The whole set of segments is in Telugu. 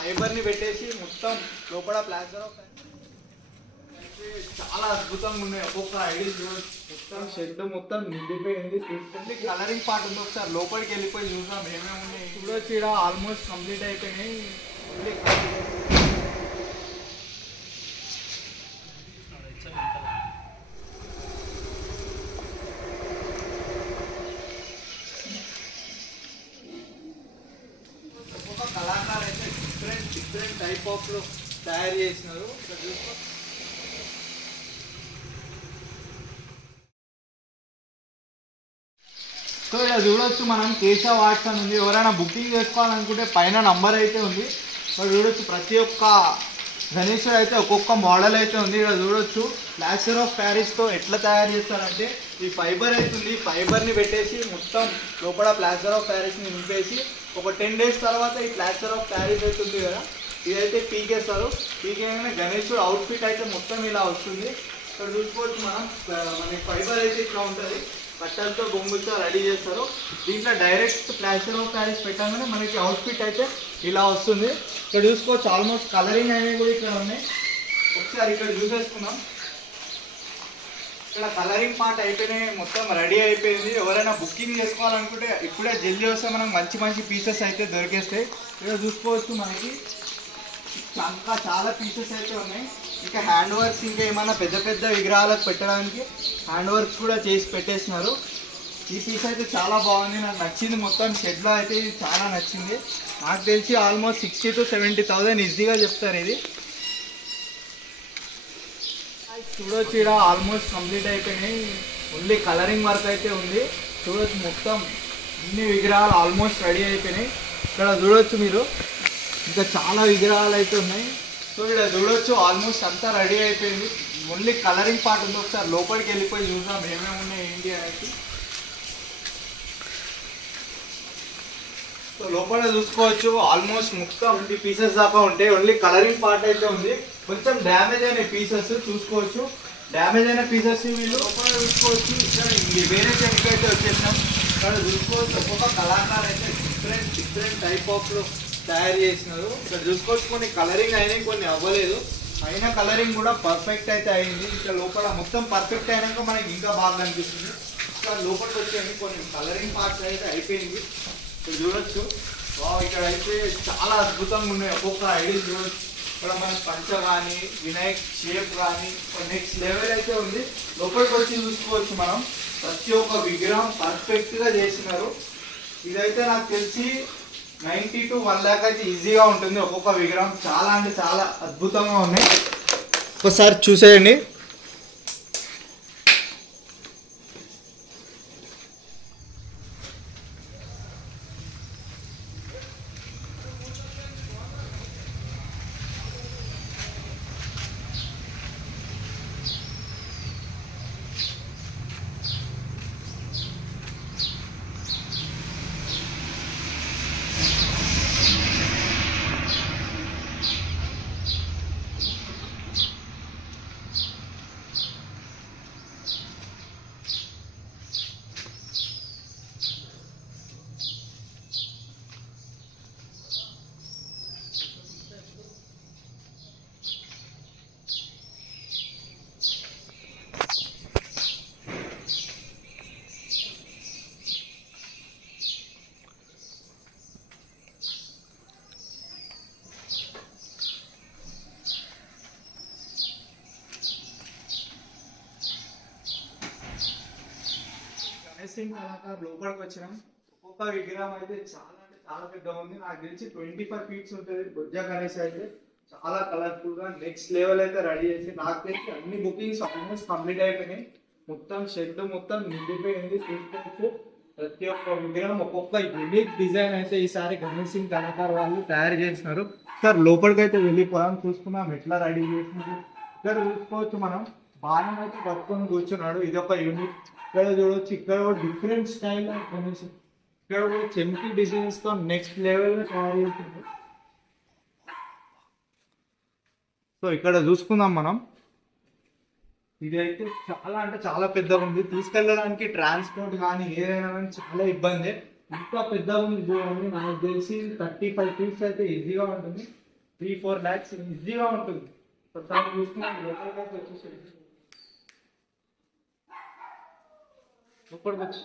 ఫైబర్ ని పెట్టేసి మొత్తం లోపల ప్లాస్టర్ చాలా అద్భుతంగా ఉన్నాయి. ఒక్కొక్క ఐడి మొత్తం షెడ్ మొత్తం నిండిపోయింది. చూస్తుంది కలరింగ్ పార్ట్ ఉంది, ఒకసారి లోపలికి వెళ్ళిపోయి చూసాం ఏమేమి ఉన్నాయి. చూడొచ్చు ఇక్కడ ఆల్మోస్ట్ కంప్లీట్ అయిపోయినాయి. ఒక్కొక్క కళాకారు అయితే డిఫరెంట్ టైప్ ఆఫ్ లో తయారు చేసినారు. సో ఇలా చూడొచ్చు మనం కేశవ ఆర్ట్స్ అని ఉంది. ఎవరైనా బుకింగ్ చేసుకోవాలనుకుంటే పైన నంబర్ అయితే ఉంది. ఇక్కడ చూడొచ్చు ప్రతి ఒక్క గణేశుడు అయితే ఒక్కొక్క మోడల్ అయితే ఉంది. ఇక్కడ చూడొచ్చు ప్లాస్టర్ ఆఫ్ ప్యారిస్తో ఎట్లా తయారు చేస్తారంటే ఈ ఫైబర్ అవుతుంది, ఫైబర్ని పెట్టేసి మొత్తం లోపల ప్లాస్టర్ ఆఫ్ ప్యారిస్ని నింపేసి ఒక 10 days తర్వాత ఈ ప్లాస్టర్ ఆఫ్ ప్యారిస్ అవుతుంది కదా, ఇదైతే పీకేస్తారు. పీకేగానే గణేశుడు అవుట్ఫిట్ అయితే మొత్తం ఇలా వస్తుంది. ఇక్కడ చూసుకోవచ్చు మనం మనకి ఫైబర్ అయితే ఇట్లా ఉంటుంది, బట్టలతో బొంగులతో రెడీ చేస్తారు. దీంట్లో డైరెక్ట్ ప్లాస్టర్ ఆఫ్ ప్యారిస్ పెట్టగానే మనకి అవుట్ఫిట్ అయితే ఇలా వస్తుంది. ఇక్కడ చూసుకోవచ్చు ఆల్మోస్ట్ కలరింగ్ అనేవి కూడా ఇక్కడ ఉన్నాయి. ఒకసారి ఇక్కడ చూసేసుకుందాం. ఇక్కడ కలరింగ్ పార్ట్ అయిపోయినాయి, మొత్తం రెడీ అయిపోయింది. ఎవరైనా బుకింగ్ చేసుకోవాలనుకుంటే ఇప్పుడే జల్దీ వస్తే మనకు మంచి పీసెస్ అయితే దొరికేస్తాయి. ఇక్కడ చూసుకోవచ్చు మనకి ఇంకా చాలా పీసెస్ అయితే ఉన్నాయి. ఇంకా హ్యాండ్ వర్క్స్ ఇంకా ఏమైనా పెద్ద విగ్రహాలకు పెట్టడానికి హ్యాండ్ వర్క్స్ కూడా చేసి పెట్టేసినారు. ఈ పీస్ అయితే చాలా బాగుంది, నాకు నచ్చింది. మొత్తం షెడ్లో అయితే ఇది చాలా నచ్చింది. నాకు తెలిసి ఆల్మోస్ట్ 60,000 to 70,000 ఈజీగా చెప్తారు ఇది. చూడొచ్చు ఇక్కడ ఆల్మోస్ట్ కంప్లీట్ అయిపోయినాయి, ఓన్లీ కలరింగ్ వర్క్ అయితే ఉంది. చూడొచ్చు మొత్తం అన్ని విగ్రహాలు ఆల్మోస్ట్ రెడీ అయిపోయినాయి. ఇక్కడ చూడొచ్చు మీరు ఇంకా చాలా విగ్రహాలు అయితే ఉన్నాయి. సో ఇక్కడ చూడొచ్చు ఆల్మోస్ట్ అంతా రెడీ అయిపోయింది, ఓన్లీ కలరింగ్ పార్ట్ ఉంది. ఒకసారి లోపలికి వెళ్ళిపోయి చూద్దాం ఏమేమి ఉన్నాయి ఏంటి అనేది. సో లోపల చూసుకోవచ్చు ఆల్మోస్ట్ మొత్తం 20 పీసెస్ దాకా ఉంటాయి, ఓన్లీ కలరింగ్ పార్ట్ అయితే ఉంది. కొంచెం డ్యామేజ్ అయిన పీసెస్ చూసుకోవచ్చు, డ్యామేజ్ అయిన పీసెస్ వీళ్ళు లోపల చూసుకోవచ్చు. ఇక్కడ వేరే చెట్టు అయితే వచ్చేసినాం. ఇక్కడ చూసుకోవచ్చు ఒక్కొక్క కళాకారు అయితే డిఫరెంట్ టైప్ ఆఫ్ లో తయారు చేసినారు. ఇక్కడ చూసుకోవచ్చు కొన్ని కలరింగ్ అయినాయి, కొన్ని అవ్వలేదు. అయినా కలరింగ్ కూడా పర్ఫెక్ట్ అయితే అయింది. ఇంకా లోపల మొత్తం పర్ఫెక్ట్ అయినాక మనకి ఇంకా బాగా అనిపిస్తుంది. ఇక్కడ లోపలికి వచ్చేయండి కొన్ని కలరింగ్ పార్ట్స్ అయితే అయిపోయింది. ఇక్కడ చూడొచ్చు ఇక్కడ అయితే చాలా అద్భుతంగా ఉన్నాయి. ఒక్కొక్క ఐడి చూడొచ్చు. ఇక్కడ మనకి పంచ కానీ వినాయక్ షేప్ కానీ నెక్స్ట్ లెవెల్ అయితే ఉంది. లోపలికి వచ్చి చూసుకోవచ్చు మనం ప్రతి ఒక్క విగ్రహం పర్ఫెక్ట్గా చేసినారు. ఇదైతే నాకు తెలిసి 90 to 1 lakh అయితే ఈజీగా ఉంటుంది ఒక్కొక్క విగ్రహం. చాలా అంటే చాలా అద్భుతంగా ఉన్నాయి, ఒకసారి చూసేయండి. గణేశ్ కళాకారు లోపలికి వచ్చినాం. ఒక్కొక్క విగ్రహం అయితే చాలా అంటే చాలా పెద్దగా ఉంది. నాకు తెలిసి 25 feet ఉంటుంది. బొజ్జ గణేష్ అయితే చాలా కలర్ఫుల్ గా నెక్స్ట్ లెవెల్ అయితే రెడీ చేసి, నాకు తెలిసి అన్ని బుకింగ్స్ ఆల్మోస్ట్ కంప్లీట్ అయిపోయినాయి. మొత్తం షెడ్ మొత్తం నిండిపోయింది. చూసుకోవచ్చు ప్రతి ఒక్క విగ్రహం ఒక్కొక్క యూనిక్ డిజైన్ అయితే ఈసారి గణేష్ సింగ్ కళాకారు వాళ్ళు తయారు చేసినారు. సార్ లోపలికి అయితే వెళ్ళిపోయాం, చూసుకున్నాం ఎట్లా రెడీ చేసినారు. ఇక్కడ చూసుకోవచ్చు మనం బాణం అయితే పట్టుకొని కూర్చున్నాడు, ఇది ఒక యూనిక్. ఇక్కడ చూడవచ్చు ఇక్కడ డిఫరెంట్ స్టైల్ గణేష్, ఇక్కడ కూడా చెంకి డిజైన్స్ తో నెక్స్ట్ లెవెల్ గా తయారు చేసింది. సో ఇక్కడ చూసుకుందాం మనం, ఇదైతే చాలా అంటే చాలా పెద్దగా ఉంది. తీసుకెళ్ళడానికి ట్రాన్స్పోర్ట్ కానీ ఏదైనా కానీ చాలా ఇబ్బంది. ఇంకా పెద్దగా ఉంది చూడండి. నాకు తెలిసి 35 feet అయితే ఈజీగా ఉంటుంది. 3-4 lakhs ఈజీగా ఉంటుంది. ఒకసారి చూసుకున్నాను వచ్చేసి ఇప్పటికొచ్చి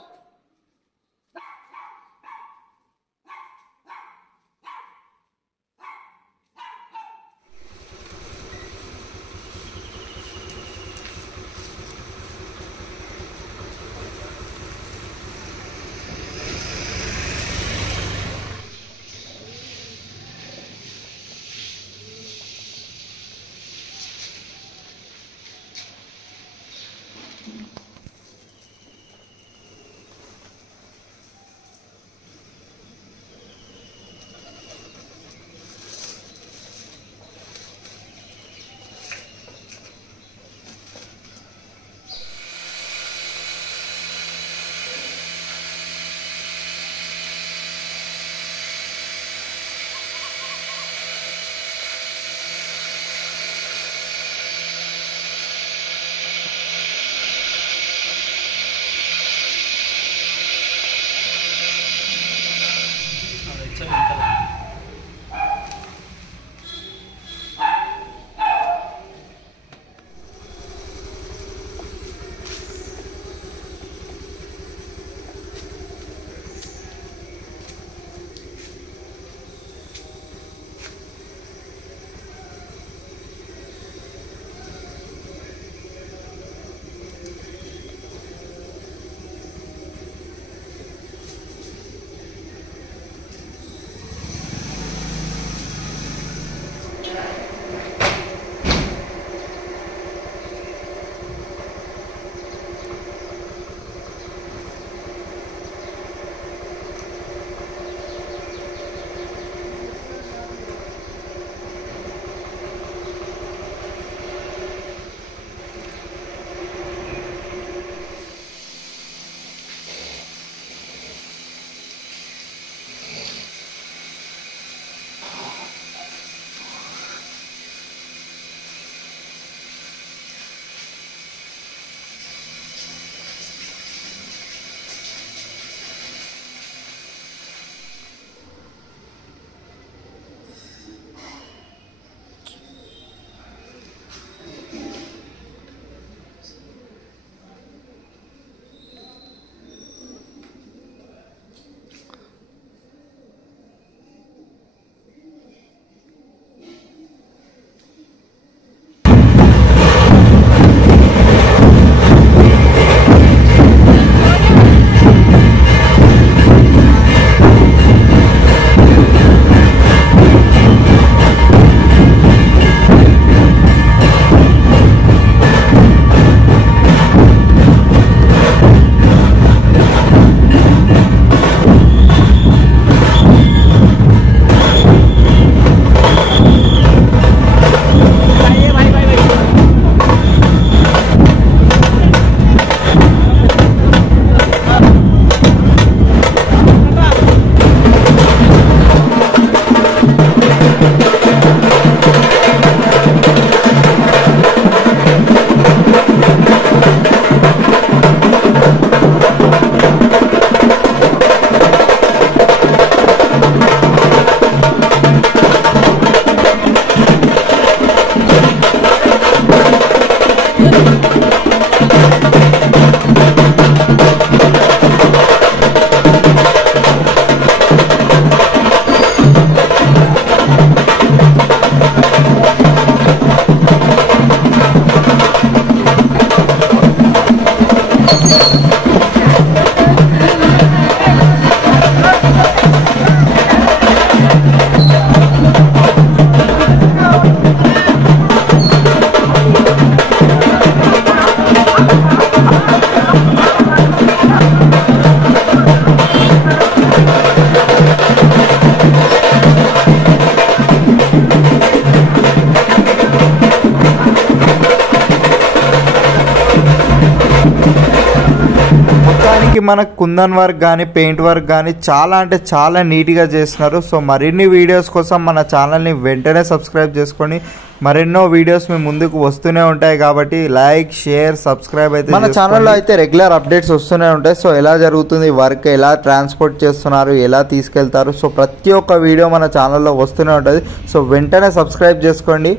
మనకు కుందన్ వర్క్ కానీ పెయింట్ వర్క్ కానీ చాలా అంటే చాలా నీట్గా చేస్తున్నారు. సో మరిన్ని వీడియోస్ కోసం మన ఛానల్ని వెంటనే సబ్స్క్రైబ్ చేసుకోండి. మరెన్నో వీడియోస్ మీ ముందుకు వస్తూనే ఉంటాయి కాబట్టి లైక్, షేర్, సబ్స్క్రైబ్ అయితే మన ఛానల్లో అయితే రెగ్యులర్ అప్డేట్స్ వస్తూనే ఉంటాయి. సో ఎలా జరుగుతుంది వర్క్, ఎలా ట్రాన్స్పోర్ట్ చేస్తున్నారు, ఎలా తీసుకెళ్తారు, సో ప్రతి ఒక్క వీడియో మన ఛానల్లో వస్తూనే ఉంటుంది. సో వెంటనే సబ్స్క్రైబ్ చేసుకోండి.